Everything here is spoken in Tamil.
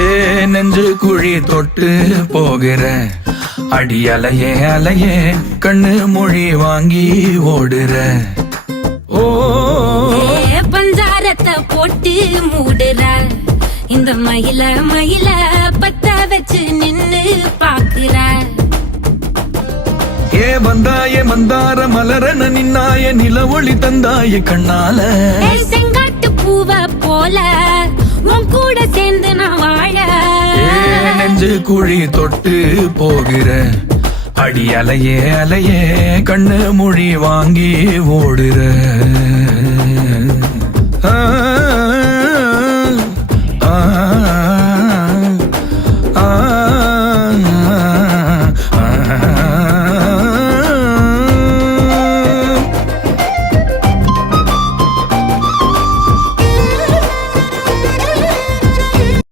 ஏ நெஞ்சு குழி தொட்டு போகிற அடி அலையே அலையே கண்ணு மொழி வாங்கி ஓடுற. ஓ பஞ்சாரத்தை போட்டு மூடுற இந்த மயில மயில பத்த வச்சு நின்னு பாக்குற. ஏ வந்தாய மந்தார மலரன நின்னாய நில ஒளி தந்தாய கண்ணால. செங்காட்டு பூவ போல உன் கூட சேர்ந்து நான் வாழ. நெஞ்சு குழி தொட்டு போகிற அடி அலையே அலையே கண்ணு மொழி வாங்கி ஓடுற.